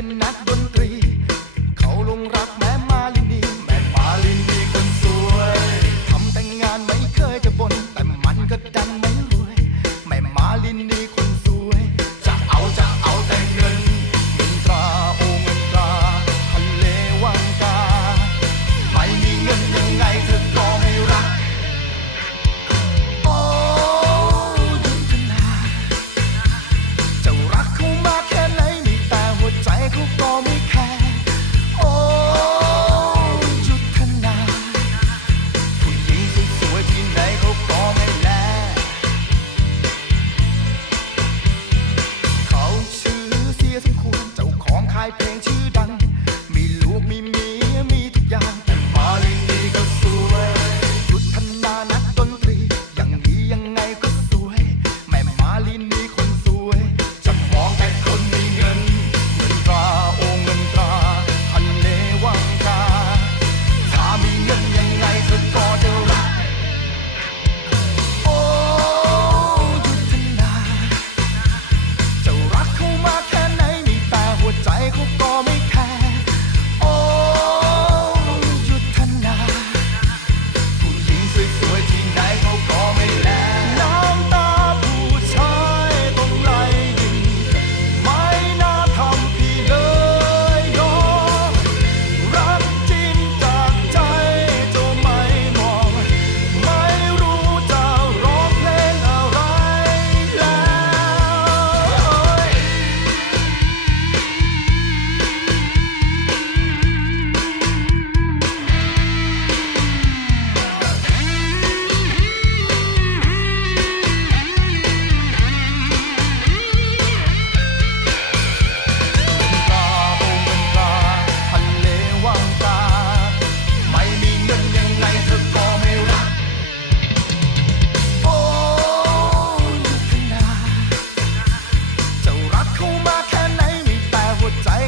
เป็นนักดนตรี เขาลงรักแม่มาลินี แม่มาลินีคนสวยทำแต่งงานไม่เคยจะบน แต่มันก็ดันไม่รวย แม่มาลินี 开篇去。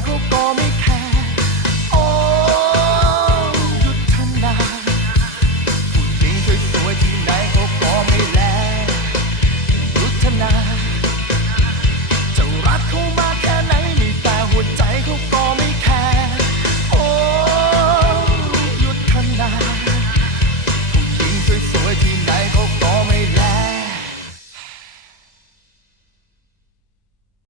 ここ